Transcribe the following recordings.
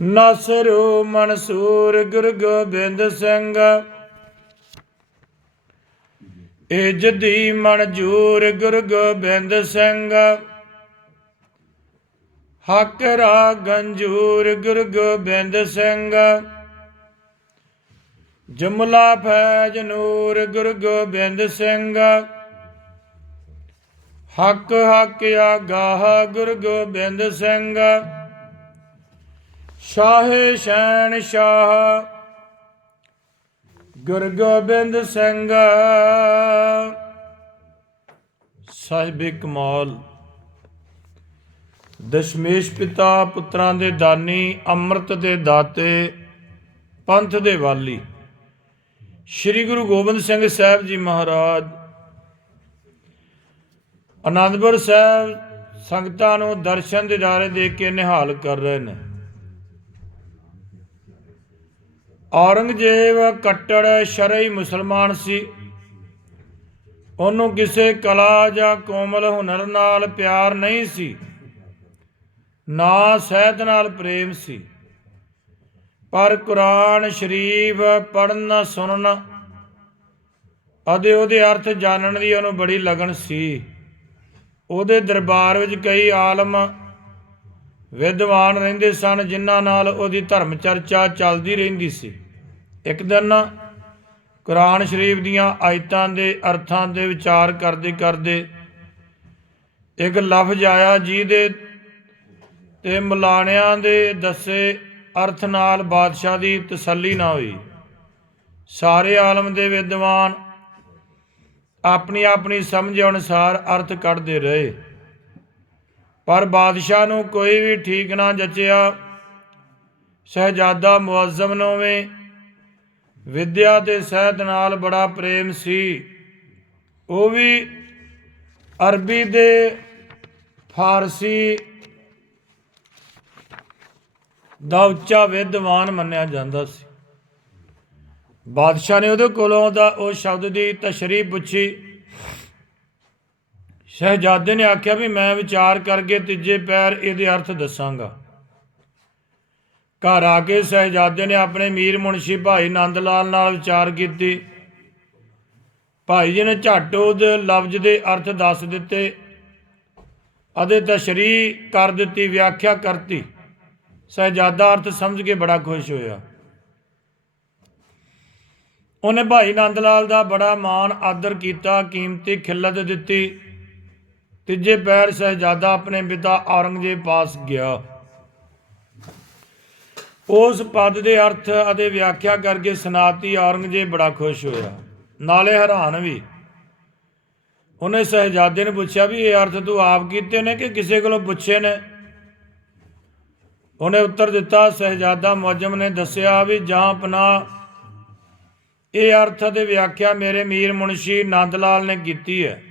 ਨਸਰੂ ਮਨਸੂਰ ਗੁਰੂ ਗੋਬਿੰਦ ਸਿੰਘ। ਇਜਦੀ ਮਨਜੂਰ ਗੁਰੂ ਗੋਬਿੰਦ ਸਿੰਘ। ਹੱਕ ਰਾ ਗੰਜੂਰ ਗੁਰੂ ਗੋਬਿੰਦ ਸਿੰਘ। ਜਮਲਾ ਫੈਜ ਨੂਰ ਗੁਰੂ ਗੋਬਿੰਦ ਸਿੰਘ। ਹੱਕ ਹੱਕ ਆਗਾਹ ਗੁਰੂ ਗੋਬਿੰਦ ਸਿੰਘ। ਸ਼ਾਹੇ ਸ਼ੈਣ ਸ਼ਾਹ। ਗੁਰੂ ਗੋਬਿੰਦ ਸਿੰਘ। ਸਾਹਿਬੇ ਕਮਾਲ ਦਸ਼ਮੇਸ਼ ਪਿਤਾ ਪੁੱਤਰਾਂ ਦੇ ਦਾਨੀ, ਅੰਮ੍ਰਿਤ ਦੇ ਦਾਤੇ, ਪੰਥ ਦੇ ਵਾਲੀ। ਸ੍ਰੀ ਗੁਰੂ ਗੋਬਿੰਦ ਸਿੰਘ ਸਾਹਿਬ ਜੀ ਮਹਾਰਾਜ। ਆਨੰਦਪੁਰ ਸਾਹਿਬ ਸੰਗਤਾਂ ਨੂੰ ਦਰਸ਼ਨ ਦਿਦਾਰੇ ਦੇ ਕੇ ਨਿਹਾਲ ਕਰ ਰਹੇ ਨੇ। ਔਰੰਗਜ਼ੇਬ ਕੱਟੜ ਸ਼ਰਈ ਮੁਸਲਮਾਨ ਸੀ। ਉਹਨੂੰ ਕਿਸੇ ਕਲਾ ਜਾਂ ਕੋਮਲ ਹੁਨਰ ਨਾਲ ਪਿਆਰ ਨਹੀਂ ਸੀ। ਨਾ ਸਹਿਤ ਨਾਲ ਪ੍ਰੇਮ ਸੀ। ਪਰ ਕੁਰਾਨ ਸ਼ਰੀਫ ਪੜਨ ਸੁਣਨ, ਅਤੇ ਉਹਦੇ ਅਰਥ ਜਾਣਨ ਦੀ ਉਹਨੂੰ ਬੜੀ ਲਗਨ ਸੀ। ਉਹਦੇ ਦਰਬਾਰ ਵਿੱਚ ਕਈ ਆਲਮ ਵਿਦਵਾਨ ਰਹਿੰਦੇ ਸਨ, ਜਿਨ੍ਹਾਂ ਨਾਲ ਉਹਦੀ ਧਰਮ ਚਰਚਾ ਚੱਲਦੀ ਰਹਿੰਦੀ ਸੀ। ਇੱਕ ਦਿਨ ਕੁਰਾਨ ਸ਼ਰੀਫ ਦੀਆਂ ਆਇਤਾਂ ਦੇ ਅਰਥਾਂ ਦੇ ਵਿਚਾਰ ਕਰਦੇ ਕਰਦੇ ਇੱਕ ਲਫ਼ਜ਼ ਆਇਆ ਜਿਹਦੇ ਤੇ ਮਲਾਣਿਆਂ ਦੇ ਦੱਸੇ ਅਰਥ ਨਾਲ ਬਾਦਸ਼ਾਹ ਦੀ ਤਸੱਲੀ ਨਾ ਹੋਈ। ਸਾਰੇ ਆਲਮ ਦੇ ਵਿਦਵਾਨ ਆਪਣੀ ਆਪਣੀ ਸਮਝ ਅਨੁਸਾਰ ਅਰਥ ਕੱਢਦੇ ਰਹੇ। ਪਰ ਬਾਦਸ਼ਾਹ ਨੂੰ ਕੋਈ ਵੀ ਠੀਕ ਨਾ ਜਚਿਆ। ਸਹਜਾਦਾ ਮੁਅੱਜ਼ਮ ਨੂੰ ਵੀ ਵਿਦਿਆ ਤੇ ਸਹਿਤ ਨਾਲ ਬੜਾ ਪ੍ਰੇਮ ਸੀ। ਉਹ ਵੀ ਅਰਬੀ ਦੇ ਫਾਰਸੀ ਦਾ ਉੱਚਾ ਵਿਦਵਾਨ ਮੰਨਿਆ ਜਾਂਦਾ ਸੀ। ਬਾਦਸ਼ਾਹ ਨੇ ਉਹਦੇ ਕੋਲੋਂ ਦਾ ਉਹ ਸ਼ਬਦ ਦੀ ਤਸ਼ਰੀਹ ਪੁੱਛੀ। ਸ਼ਹਿਜ਼ਾਦੇ ਨੇ ਆਖਿਆ ਵੀ ਮੈਂ ਵਿਚਾਰ ਕਰਕੇ ਤੀਜੇ ਪੈਰ ਇਹਦੇ ਅਰਥ ਦੱਸਾਂਗਾ। ਘਰ ਆ ਕੇ ਸਹਿਜ਼ਾਦੇ ਨੇ ਆਪਣੇ ਮੀਰ ਮੁਨਸ਼ੀ ਭਾਈ ਨੰਦ ਲਾਲ ਨਾਲ ਵਿਚਾਰ ਕੀਤੀ। ਭਾਈ ਜੀ ਨੇ ਝੱਟ ਉਹਦੇ ਲਫ਼ਜ਼ ਦੇ ਅਰਥ ਦੱਸ ਦਿੱਤੇ ਅਤੇ ਤਸ਼ਰੀਹ ਕਰ ਦਿੱਤੀ, ਵਿਆਖਿਆ ਕਰਤੀ। ਸਹਿਜ਼ਾਦਾ ਅਰਥ ਸਮਝ ਕੇ ਬੜਾ ਖੁਸ਼ ਹੋਇਆ। ਉਹਨੇ ਭਾਈ ਨੰਦ ਲਾਲ ਦਾ ਬੜਾ ਮਾਣ ਆਦਰ ਕੀਤਾ, ਕੀਮਤੀ ਖਿੱਲਤ ਦਿੱਤੀ। ਤੀਜੇ ਪੈਰ ਸਹਿਜ਼ਾਦਾ ਆਪਣੇ ਪਿਤਾ ਔਰੰਗਜ਼ੇਬ ਪਾਸ ਗਿਆ। ਉਸ ਪਦ ਦੇ ਅਰਥ ਅਤੇ ਵਿਆਖਿਆ ਕਰਕੇ ਸਨਾਤੀ ਔਰੰਗਜ਼ੇਬ ਬੜਾ ਖੁਸ਼ ਹੋਇਆ। ਨਾਲੇ ਹੈਰਾਨ ਵੀ। ਉਹਨੇ ਸਹਿਜ਼ਾਦੇ ਨੂੰ ਪੁੱਛਿਆ ਵੀ ਇਹ ਅਰਥ ਤੂੰ ਆਪ ਕੀਤੇ ਨੇ ਕਿ ਕਿਸੇ ਕੋਲੋਂ ਪੁੱਛੇ ਨੇ? ਉਹਨੇ ਉੱਤਰ ਦਿੱਤਾ, ਸਹਿਜ਼ਾਦਾ ਮੁਅੱਜਮ ਨੇ ਦੱਸਿਆ ਵੀ ਜਾਂ ਪਨਾ ਇਹ ਅਰਥ ਦੇ ਵਿਆਖਿਆ ਮੇਰੇ ਮੀਰ ਮੁਨਸ਼ੀ ਨੰਦ ਲਾਲ ਨੇ ਕੀਤੀ ਹੈ।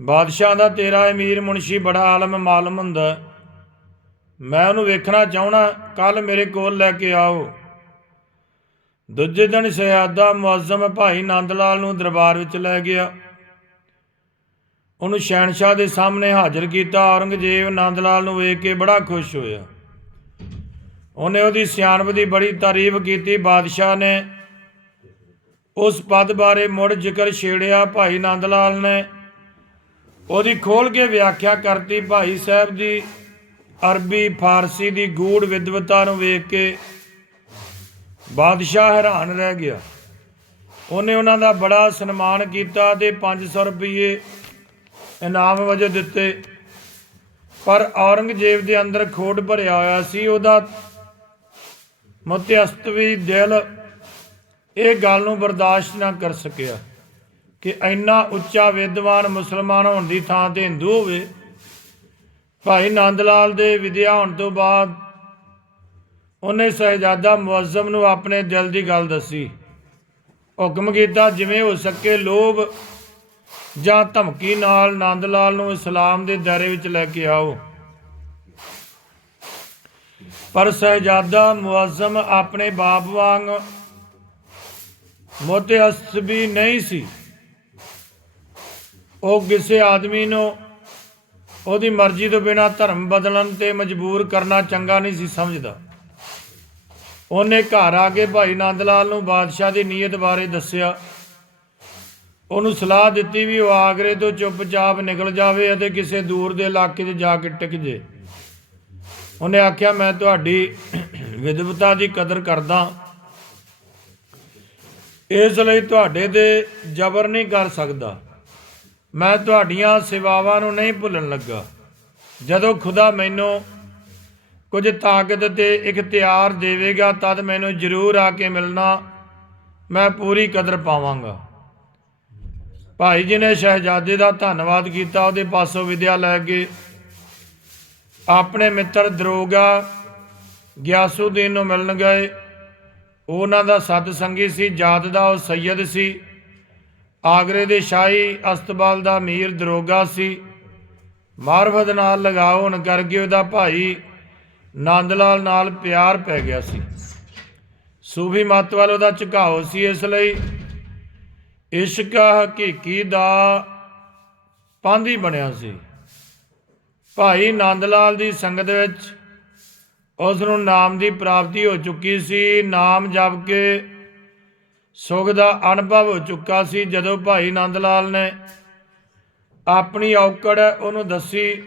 ਬਾਦਸ਼ਾਹ ਦਾ ਤੇਰਾ ਅਮੀਰ ਮੁਨਸ਼ੀ ਬੜਾ ਆਲਮ ਮਾਲਮ ਹੁੰਦਾ। ਮੈਂ ਉਹਨੂੰ ਵੇਖਣਾ ਚਾਹਣਾ ਕੱਲ ਮੇਰੇ ਕੋਲ ਲੈ ਕੇ ਆਓ। ਦੂਜੇ ਦਿਨ ਸਹਿਆਦਾ ਮੁਅੱਜ਼ਮ ਭਾਈ ਨੰਦ ਲਾਲ ਨੂੰ ਦਰਬਾਰ ਵਿੱਚ ਲੈ ਗਿਆ। ਉਹਨੂੰ ਸ਼ਹਿਨशाह ਦੇ ਸਾਹਮਣੇ ਹਾਜ਼ਰ ਕੀਤਾ। ਔਰੰਗਜ਼ੇਬ ਨੰਦ ਲਾਲ ਨੂੰ ਵੇਖ ਕੇ ਬੜਾ ਖੁਸ਼ ਹੋਇਆ। ਉਹਨੇ ਉਹਦੀ ਸਿਆਣਪ ਦੀ ਬੜੀ ਤਾਰੀਫ ਕੀਤੀ। ਬਾਦਸ਼ਾਹ ਨੇ ਉਸ ਪਦ ਬਾਰੇ ਮੁੜ ਜ਼ਿਕਰ ਛੇੜਿਆ। ਭਾਈ ਨੰਦ ਲਾਲ ਨੇ ਉਹਦੀ ਖੋਲ ਕੇ ਵਿਆਖਿਆ ਕਰਤੀ। ਭਾਈ ਸਾਹਿਬ ਦੀ ਅਰਬੀ, ਫਾਰਸੀ ਦੀ ਗੂੜ ਵਿਦਵਤਾ ਨੂੰ ਵੇਖ ਕੇ ਬਾਦਸ਼ਾਹ ਹੈਰਾਨ ਰਹਿ ਗਿਆ। ਉਹਨੇ ਉਹਨਾਂ ਦਾ ਬੜਾ ਸਨਮਾਨ ਕੀਤਾ ਤੇ 500 ਰੁਪਏ ਇਨਾਮ ਵਜੋਂ ਦਿੱਤੇ। ਪਰ ਔਰੰਗਜ਼ੇਬ ਦੇ ਅੰਦਰ ਖੋਟ ਭਰਿਆ ਹੋਇਆ ਸੀ, ਉਹਦਾ ਮੁਤਅਸਤਵੀ ਦਿਲ ਇਹ ਗੱਲ ਨੂੰ ਬਰਦਾਸ਼ਤ ਨਾ ਕਰ ਸਕਿਆ ਕਿ ਇੰਨਾ ਉੱਚਾ ਵਿਦਵਾਨ ਮੁਸਲਮਾਨ ਹੋਣ ਦੀ ਥਾਂ ਤੇ ਹਿੰਦੂ ਹੋਵੇ ਭਾਈ ਨੰਦ ਲਾਲ ਦੇ ਵਿਦਿਆ ਹੋਣ ਤੋਂ ਬਾਅਦ ਉਹਨੇ ਸਹਿਜਾਦਾ ਮੁਅੱਜ਼ਮ ਨੂੰ ਆਪਣੇ ਦਿਲ ਦੀ ਗੱਲ ਦੱਸੀ। ਹੁਕਮ ਕੀਤਾ ਜਿਵੇਂ ਹੋ ਸਕੇ ਲੋਭ ਜਾਂ ਧਮਕੀ ਨਾਲ ਨੰਦ ਲਾਲ ਨੂੰ ਇਸਲਾਮ ਦੇ ਦਾਇਰੇ ਵਿੱਚ ਲੈ ਕੇ ਆਓ। ਪਰ ਸਹਿਜਾਦਾ ਮੁਅੱਜ਼ਮ ਆਪਣੇ ਬਾਪ ਵਾਂਗ ਮੁਤਅਸਬੀ ਨਹੀਂ ਸੀ। ਉਹ ਕਿਸੇ ਆਦਮੀ ਨੂੰ ਉਹਦੀ ਮਰਜ਼ੀ ਤੋਂ ਬਿਨਾ ਧਰਮ ਬਦਲਣ ਤੇ ਮਜਬੂਰ ਕਰਨਾ ਚੰਗਾ ਨਹੀਂ ਸੀ ਸਮਝਦਾ। ਉਹਨੇ ਘਰ ਆ ਕੇ ਭਾਈ ਨੰਦ ਲਾਲ ਨੂੰ ਬਾਦਸ਼ਾਹ ਦੀ ਨੀਅਤ ਬਾਰੇ ਦੱਸਿਆ। ਉਹਨੂੰ ਸਲਾਹ ਦਿੱਤੀ ਵੀ ਉਹ ਆਗਰੇ ਤੋਂ ਚੁੱਪਚਾਪ ਨਿਕਲ ਜਾਵੇ ਅਤੇ ਕਿਸੇ ਦੂਰ ਦੇ ਇਲਾਕੇ 'ਚ ਜਾ ਕੇ ਟਿਕ ਜੇ ਉਹਨੇ ਆਖਿਆ, ਮੈਂ ਤੁਹਾਡੀ ਵਿਦਵਤਾ ਦੀ ਕਦਰ ਕਰਦਾ। ਇਸ ਲਈ ਤੁਹਾਡੇ ਤੇ ਜ਼ਬਰ ਨਹੀਂ ਕਰ ਸਕਦਾ। ਮੈਂ ਤੁਹਾਡੀਆਂ ਸੇਵਾਵਾਂ ਨੂੰ ਨਹੀਂ ਭੁੱਲਣ ਲੱਗਾ। ਜਦੋਂ ਖੁਦਾ ਮੈਨੂੰ ਕੁਝ ਤਾਕਤ ਤੇ ਇਖਤਿਆਰ ਦੇਵੇਗਾ, ਤਦ ਮੈਨੂੰ ਜ਼ਰੂਰ ਆ ਕੇ ਮਿਲਣਾ, ਮੈਂ ਪੂਰੀ ਕਦਰ ਪਾਵਾਂਗਾ। ਭਾਈ ਜੀ ਨੇ ਸ਼ਹਿਜ਼ਾਦੇ ਦਾ ਧੰਨਵਾਦ ਕੀਤਾ, ਉਹਦੇ ਪਾਸੋਂ ਵਿਦਿਆ ਲੈ ਕੇ ਆਪਣੇ ਮਿੱਤਰ ਦਰੋਗਾ ਗਿਆਸੂਦੀਨ ਨੂੰ ਮਿਲਣ ਗਏ। ਉਹਨਾਂ ਦਾ ਸਤ ਸੰਗੀ ਸੀ, ਜਾਤ ਦਾ ਉਹ ਸੈਯਦ ਸੀ। ਆਗਰੇ ਦੇ ਸ਼ਾਹੀ ਅਸਤਬਾਲ ਦਾ ਮੀਰ ਦਰੋਗਾ ਸੀ। ਮਾਰਫਤ ਨਾਲ ਲਗਾਓ ਹੋਣ ਕਰਕੇ ਉਹਦਾ ਭਾਈ। ਨੰਦ ਲਾਲ ਨਾਲ ਪਿਆਰ ਪੈ ਗਿਆ ਸੀ। ਸੂਫੀ ਮਤ ਵੱਲ ਉਹਦਾ ਝੁਕਾਓ ਸੀ ਇਸ ਲਈ। ਇਸ਼ਕ ਹਕੀਕੀ ਦਾ ਪਾਂਧੀ ਬਣਿਆ ਸੀ। ਭਾਈ ਨੰਦ ਲਾਲ ਦੀ ਸੰਗਤ ਵਿੱਚ ਉਸ ਨੂੰ ਨਾਮ ਦੀ ਪ੍ਰਾਪਤੀ ਹੋ ਚੁੱਕੀ ਸੀ। ਨਾਮ ਜਪ ਕੇ ਸੁਖ ਦਾ ਅਨੁਭਵ ਹੋ ਚੁੱਕਾ ਸੀ ਜਦੋਂ ਭਾਈ ਨੰਦ ਲਾਲ ਨੇ ਆਪਣੀ ਔਕੜ ਉਹਨੂੰ ਦੱਸੀ।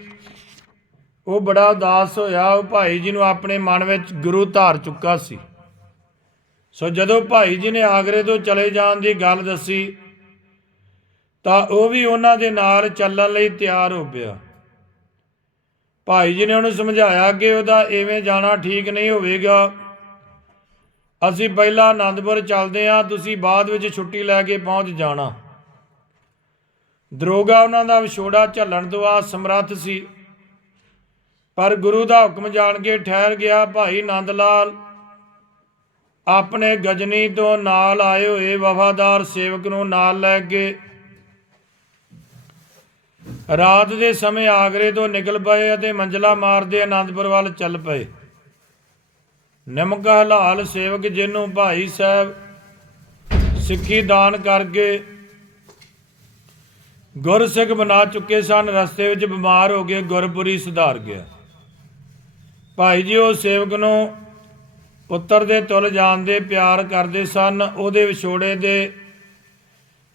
ਉਹ ਬੜਾ ਉਦਾਸ ਹੋਇਆ। ਉਹ ਭਾਈ ਜੀ ਨੂੰ ਆਪਣੇ ਮਨ ਵਿੱਚ ਗੁਰੂ ਧਾਰ ਚੁੱਕਾ ਸੀ। ਸੋ ਜਦੋਂ ਭਾਈ ਜੀ ਨੇ ਆਗਰੇ ਤੋਂ ਚਲੇ ਜਾਣ ਦੀ ਗੱਲ ਦੱਸੀ, ਤਾਂ ਉਹ ਵੀ ਉਹਨਾਂ ਦੇ ਨਾਲ ਚੱਲਣ ਲਈ ਤਿਆਰ ਹੋ ਪਿਆ। ਭਾਈ ਜੀ ਨੇ ਉਹਨੂੰ ਸਮਝਾਇਆ ਕਿ ਉਹਦਾ ਐਵੇਂ ਜਾਣਾ ਠੀਕ ਨਹੀਂ ਹੋਵੇਗਾ। ਅਸੀਂ ਪਹਿਲਾਂ ਆਨੰਦਪੁਰ ਚੱਲਦੇ ਹਾਂ, ਤੁਸੀਂ ਬਾਅਦ ਵਿੱਚ ਛੁੱਟੀ ਲੈ ਕੇ ਪਹੁੰਚ ਜਾਣਾ। ਦਰੋਗਾ ਉਹਨਾਂ ਦਾ ਵਿਛੋੜਾ ਝੱਲਣ ਤੋਂ ਆ ਸਮਰੱਥ ਸੀ। ਪਰ ਗੁਰੂ ਦਾ ਹੁਕਮ ਜਾਣ ਕੇ ਠਹਿਰ ਗਿਆ ਭਾਈ ਨੰਦ ਲਾਲ ਆਪਣੇ ਗਜਨੀ ਤੋਂ ਨਾਲ ਆਏ ਹੋਏ ਵਫਾਦਾਰ ਸੇਵਕ ਨੂੰ ਨਾਲ ਲੈ ਕੇ ਰਾਤ ਦੇ ਸਮੇਂ ਆਗਰੇ ਤੋਂ ਨਿਕਲ ਪਏ ਅਤੇ ਮੰਜ਼ਲਾ ਮਾਰਦੇ ਆਨੰਦਪੁਰ ਵੱਲ ਚੱਲ ਪਏ। ਨਿਮਕ ਹਲਾਲ ਸੇਵਕ ਜਿਹਨੂੰ ਭਾਈ ਸਾਹਿਬ ਸਿੱਖੀ ਦਾਨ ਕਰਕੇ ਗੁਰਸਿੱਖ ਬਣਾ ਚੁੱਕੇ ਸਨ, ਰਸਤੇ ਵਿੱਚ ਬਿਮਾਰ ਹੋ ਗਏ ਗੁਰਪੁਰੀ ਸੁਧਾਰ ਗਿਆ। ਭਾਈ ਜੀ ਉਹ ਸੇਵਕ ਨੂੰ ਪੁੱਤਰ ਦੇ ਤੁਲ ਜਾਣ ਦੇ ਪਿਆਰ ਕਰਦੇ ਸਨ, ਉਹਦੇ ਵਿਛੋੜੇ ਦੇ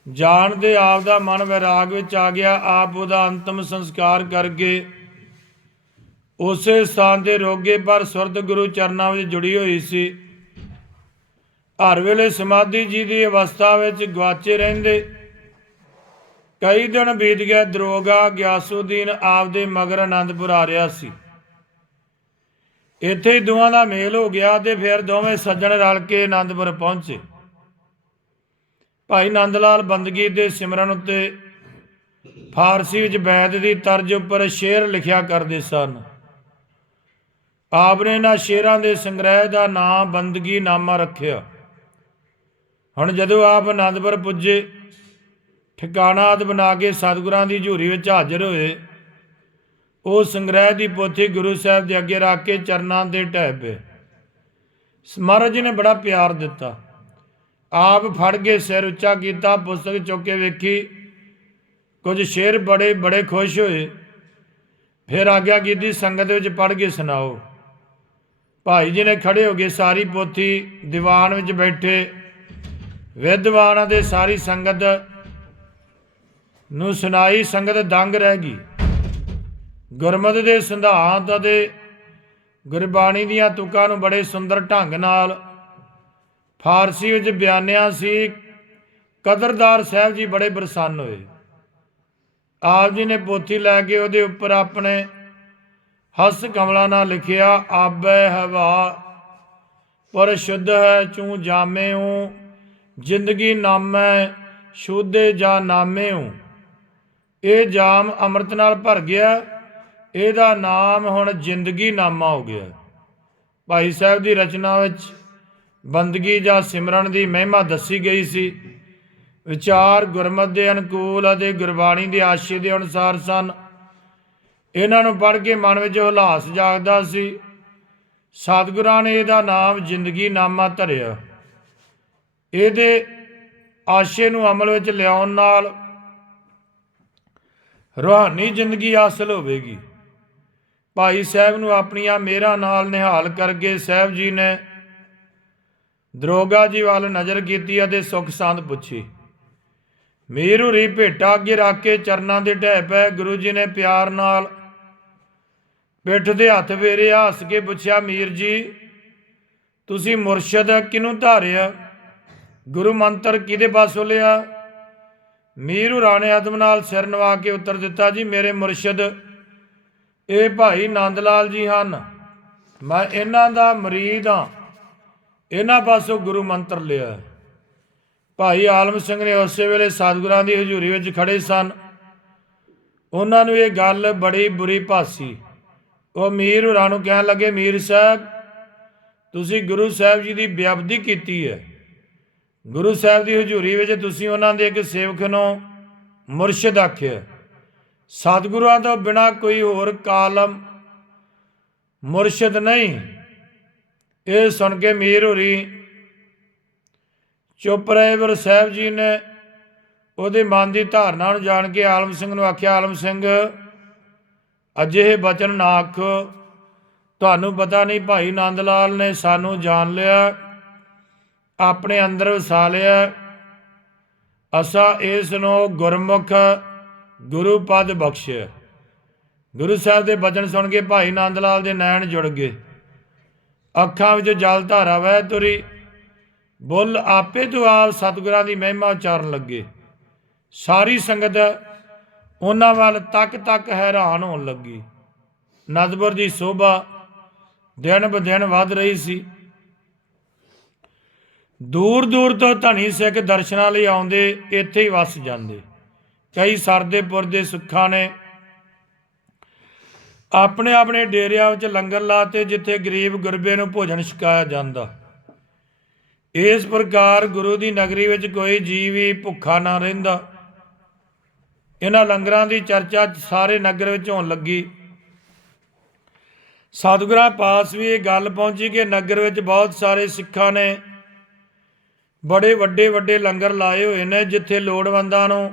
ਜਾਣ ਦੇ ਆਪ ਦਾ ਮਨ ਵਿਰਾਗ ਵਿੱਚ ਆ ਗਿਆ, ਆਪ ਉਹਦਾ ਅੰਤਮ ਸੰਸਕਾਰ ਕਰਕੇ ਉਸੇ ਸਥਾਨ ਦੇ ਰੋਗੇ, ਪਰ ਸੁਰਤ ਗੁਰੂ ਚਰਨਾਂ ਵਿੱਚ ਜੁੜੀ ਹੋਈ ਸੀ। ਹਰ ਵੇਲੇ ਸਮਾਧੀ ਜੀ ਦੀ ਅਵਸਥਾ ਵਿੱਚ ਗਵਾਚੇ ਰਹਿੰਦੇ। ਕਈ ਦਿਨ ਬੀਤ ਗਏ ਦਰੋਗਾ ਗਿਆਸੂਦੀਨ ਆਪਦੇ ਮਗਰ ਆਨੰਦਪੁਰ ਆ ਰਿਹਾ ਸੀ। ਇੱਥੇ ਹੀ ਦੋਵਾਂ ਦਾ ਮੇਲ ਹੋ ਗਿਆ ਤੇ ਫਿਰ ਦੋਵੇਂ ਸੱਜਣ ਰਲ ਕੇ ਆਨੰਦਪੁਰ ਪਹੁੰਚੇ। ਭਾਈ ਨੰਦ ਲਾਲ ਬੰਦਗੀ ਦੇ ਸਿਮਰਨ ਉੱਤੇ ਫਾਰਸੀ ਵਿੱਚ ਬੈਦ ਦੀ ਤਰਜ ਉੱਪਰ ਸ਼ੇਰ ਲਿਖਿਆ ਕਰਦੇ ਸਨ। ਆਪ ਨੇ ਇਹਨਾਂ ਸ਼ੇਰਾਂ ਦੇ ਸੰਗ੍ਰਹਿ ਦਾ ਨਾਮ ਬੰਦਗੀ ਨਾਮਾ ਰੱਖਿਆ। ਹੁਣ ਜਦੋਂ ਆਪ ਆਨੰਦਪੁਰ ਪੁੱਜੇ, ਠਿਕਾਣਾ ਆਦ ਬਣਾ ਕੇ ਸਤਿਗੁਰਾਂ ਦੀ ਝੂਰੀ ਵਿੱਚ ਹਾਜ਼ਰ ਹੋਏ, ਉਹ ਸੰਗ੍ਰਹਿ ਦੀ ਪੋਥੀ ਗੁਰੂ ਸਾਹਿਬ ਦੇ ਅੱਗੇ ਰੱਖ ਕੇ ਚਰਨਾਂ ਦੇ ਢਹਿ ਪਏ। ਮਹਾਰਾਜ ਜੀ ਨੇ ਬੜਾ ਪਿਆਰ ਦਿੱਤਾ। ਆਪ ਫੜ ਕੇ ਸਿਰ ਉੱਚਾ ਕੀਤਾ, ਪੁਸਤਕ ਚੁੱਕ ਕੇ ਵੇਖੀ। ਕੁਝ ਸ਼ੇਰ ਬੜੇ ਬੜੇ ਖੁਸ਼ ਹੋਏ। ਫਿਰ ਆਗਿਆ ਕੀਤੀ, ਸੰਗਤ ਵਿੱਚ ਪੜ ਕੇ ਸੁਣਾਓ। ਭਾਈ ਜੀ ਨੇ ਖੜੇ ਹੋ ਕੇ ਸਾਰੀ ਪੋਥੀ ਦੀਵਾਨ ਵਿੱਚ ਬੈਠੇ, ਵਿਦਵਾਨਾਂ ਦੇ ਸਾਰੀ ਸੰਗਤ ਨੂੰ ਸੁਣਾਈ, ਸੰਗਤ ਦੰਗ ਰਹਿ ਗਈ। ਗੁਰਮਤਿ ਦੇ ਸਿਧਾਂਤ ਅਤੇ ਗੁਰਬਾਣੀ ਦੀਆਂ ਤੁਕਾਂ ਨੂੰ ਬੜੇ ਸੁੰਦਰ ਢੰਗ ਨਾਲ ਫਾਰਸੀ ਵਿੱਚ ਬਿਆਨਿਆ ਸੀ, ਕਦਰਦਾਰ ਸਾਹਿਬ ਜੀ ਬੜੇ ਪ੍ਰਸੰਨ ਹੋਏ। ਆਪ ਜੀ ਨੇ ਪੋਥੀ ਲੈ ਕੇ ਉਹਦੇ ਉੱਪਰ ਆਪਣੇ ਹਸ ਕਮਲਾ ਨਾਲ ਲਿਖਿਆ, ਆਬੈ ਹਵਾ, ਪਰ ਸ਼ੁੱਧ ਹੈ ਚੂ ਜਾਮੇ ਹੂੰ ਜ਼ਿੰਦਗੀ ਨਾਮੈ ਸ਼ੁੱਧੇ ਜਾ ਨਾਮੇ ਹੂੰ ਇਹ ਜਾਮ ਅੰਮ੍ਰਿਤ ਨਾਲ ਭਰ ਗਿਆ, ਇਹਦਾ ਨਾਮ ਹੁਣ ਜ਼ਿੰਦਗੀ ਨਾਮਾ ਹੋ ਗਿਆ। ਭਾਈ ਸਾਹਿਬ ਦੀ ਰਚਨਾ ਵਿੱਚ ਬੰਦਗੀ ਜਾਂ ਸਿਮਰਨ ਦੀ ਮਹਿਮਾ ਦੱਸੀ ਗਈ ਸੀ। ਵਿਚਾਰ ਗੁਰਮਤ ਦੇ ਅਨੁਕੂਲ ਅਤੇ ਗੁਰਬਾਣੀ ਦੇ ਆਸ਼ੇ ਦੇ ਅਨੁਸਾਰ ਸਨ। ਇਹਨਾਂ ਨੂੰ ਪੜ੍ਹ ਕੇ ਮਨ ਵਿੱਚ ਹੁਲਾਸ ਜਾਗਦਾ ਸੀ। ਸਤਿਗੁਰਾਂ ਨੇ ਇਹਦਾ ਨਾਮ ਜ਼ਿੰਦਗੀ ਨਾਮਾ ਧਰਿਆ। ਇਹਦੇ ਆਸ਼ੇ ਨੂੰ ਅਮਲ ਵਿੱਚ ਲਿਆਉਣ ਨਾਲ ਰੂਹਾਨੀ ਜ਼ਿੰਦਗੀ ਹਾਸਲ ਹੋਵੇਗੀ। ਭਾਈ ਸਾਹਿਬ ਨੂੰ ਆਪਣੀਆਂ ਮਿਹਰਾਂ ਨਾਲ ਨਿਹਾਲ ਕਰਕੇ ਸਾਹਿਬ ਜੀ ਨੇ ਦਰੋਗਾ ਜੀ ਵੱਲ ਨਜ਼ਰ ਕੀਤੀ ਅਤੇ ਸੁਖ ਸੰਦ ਪੁੱਛੀ। ਮੀਰ ਹੁਰੀ ਭੇਟਾ ਅੱਗੇ ਰੱਖ ਕੇ ਚਰਨਾਂ ਦੇ ਢਹਿ ਪਏ। ਗੁਰੂ ਜੀ ਨੇ ਪਿਆਰ ਨਾਲ ਪਿੱਠ ਦੇ ਹੱਥ ਫੇਰਿਆ ਹੱਸ ਕੇ ਪੁੱਛਿਆ, ਮੀਰ ਜੀ, ਤੁਸੀਂ ਮੁਰਸ਼ਿਦ ਕਿਨੂੰ ਧਾਰਿਆ? ਗੁਰੂ ਮੰਤਰ ਕਿਹਦੇ ਪਾਸੋਂ ਲਿਆ? ਮੀਰ ਹੁਰਾਂ ਨੇ ਨਾਲ ਸਿਰ ਨਵਾ ਕੇ ਉੱਤਰ ਦਿੱਤਾ, ਜੀ, ਮੇਰੇ ਮੁਰਸ਼ਿਦ, ਇਹ ਭਾਈ ਨੰਦ ਲਾਲ ਜੀ ਹਨ। ਮੈਂ ਇਹਨਾਂ ਦਾ ਮਰੀਦ ਹਾਂ। ਇਹਨਾਂ ਪਾਸੋਂ ਗੁਰੂ ਮੰਤਰ ਲਿਆ ਭਾਈ ਆਲਮ ਸਿੰਘ ਨੇ ਉਸੇ ਵੇਲੇ ਸਤਿਗੁਰਾਂ ਦੀ ਹਜ਼ੂਰੀ ਵਿੱਚ ਖੜੇ ਸਨ। ਉਹਨਾਂ ਨੂੰ ਇਹ ਗੱਲ ਬੜੀ ਬੁਰੀ ਭਾਸੀ। ਉਹ ਮੀਰ ਹੁਰਾਂ ਨੂੰ ਕਹਿਣ ਲੱਗੇ, ਮੀਰ ਸਾਹਿਬ, ਤੁਸੀਂ ਗੁਰੂ ਸਾਹਿਬ ਜੀ ਦੀ ਬੇਅਬਦੀ ਕੀਤੀ ਹੈ। ਗੁਰੂ ਸਾਹਿਬ ਦੀ ਹਜ਼ੂਰੀ ਵਿੱਚ ਤੁਸੀਂ ਉਹਨਾਂ ਦੇ ਇੱਕ ਸੇਵਕ ਨੂੰ ਮੁਰਸ਼ਿਦ ਆਖਿਆ। ਸਤਿਗੁਰਾਂ ਤੋਂ ਬਿਨਾ ਕੋਈ ਹੋਰ ਕਾਲਮ ਮੁਰਸ਼ਿਦ ਨਹੀਂ। ਇਹ ਸੁਣ ਕੇ ਮੀਰ ਹੋਰੀ ਚੁੱਪ ਰਹੇ, ਪਰ ਸਾਹਿਬ ਜੀ ਨੇ ਉਹਦੇ ਮਨ ਦੀ ਧਾਰਨਾ ਨੂੰ ਜਾਣ ਕੇ ਆਲਮ ਸਿੰਘ ਨੂੰ ਆਖਿਆ, ਆਲਮ ਸਿੰਘ ਅਜਿਹੇ ਬਚਨ ਨਾ ਆਖੋ। ਤੁਹਾਨੂੰ ਪਤਾ ਨਹੀਂ ਭਾਈ ਨੰਦ ਲਾਲ ਨੇ ਸਾਨੂੰ ਜਾਣ ਲਿਆ, ਆਪਣੇ ਅੰਦਰ ਵਸਾ ਲਿਆ। ਅਸਾ ਇਸ ਨੂੰ ਗੁਰਮੁਖ ਗੁਰੂ ਪਦ ਬਖਸ਼ਿਆ ਗੁਰੂ ਸਾਹਿਬ ਦੇ ਬਚਨ ਸੁਣ ਕੇ ਭਾਈ ਨੰਦ ਲਾਲ ਦੇ ਨੈਣ ਜੁੜ ਗਏ। ਅੱਖਾਂ ਵਿੱਚ ਜਲ ਧਾਰਾ ਵਹਿ ਤੁਰੀ। ਬੁੱਲ ਆਪੇ ਤੋਂ ਆਪ ਸਤਿਗੁਰਾਂ ਦੀ ਮਹਿਮਾ ਉਚਾਰਨ ਲੱਗੇ। ਸਾਰੀ ਸੰਗਤ ਉਹਨਾਂ ਵੱਲ ਤੱਕ ਤੱਕ ਹੈਰਾਨ ਹੋਣ ਲੱਗੀ। ਨਦਬਰ ਦੀ ਸੋਭਾ ਦਿਨ ਬ ਦਿਨ ਵੱਧ ਰਹੀ ਸੀ। ਦੂਰ ਦੂਰ ਤੋਂ ਧਨੀ ਸਿੱਖ ਦਰਸ਼ਨਾਂ ਲਈ ਆਉਂਦੇ ਇੱਥੇ ਹੀ ਵਸ ਜਾਂਦੇ। ਕਈ ਸਰਦੇਪੁਰ ਦੇ ਸੁੱਖਾਂ ਨੇ ਆਪਣੇ ਆਪਣੇ ਡੇਰਿਆਂ ਵਿੱਚ ਲੰਗਰ ਲਾਤੇ ਜਿੱਥੇ ਗਰੀਬ ਗੁਰਬੇ ਨੂੰ ਭੋਜਨ ਛਕਾਇਆ ਜਾਂਦਾ। ਇਸ ਪ੍ਰਕਾਰ ਗੁਰੂ ਦੀ ਨਗਰੀ ਵਿੱਚ ਕੋਈ ਜੀਵ ਹੀ ਭੁੱਖਾ ਨਾ ਰਹਿੰਦਾ। ਇਹਨਾਂ ਲੰਗਰਾਂ ਦੀ ਚਰਚਾ ਸਾਰੇ ਨਗਰ ਵਿੱਚ ਹੋਣ ਲੱਗੀ। ਸਤਿਗੁਰਾਂ ਪਾਸ ਵੀ ਇਹ ਗੱਲ ਪਹੁੰਚੀ ਕਿ ਨਗਰ ਵਿੱਚ ਬਹੁਤ ਸਾਰੇ ਸਿੱਖਾਂ ਨੇ ਬੜੇ ਵੱਡੇ ਵੱਡੇ ਲੰਗਰ ਲਾਏ ਹੋਏ ਨੇ, ਜਿੱਥੇ ਲੋੜਵੰਦਾਂ ਨੂੰ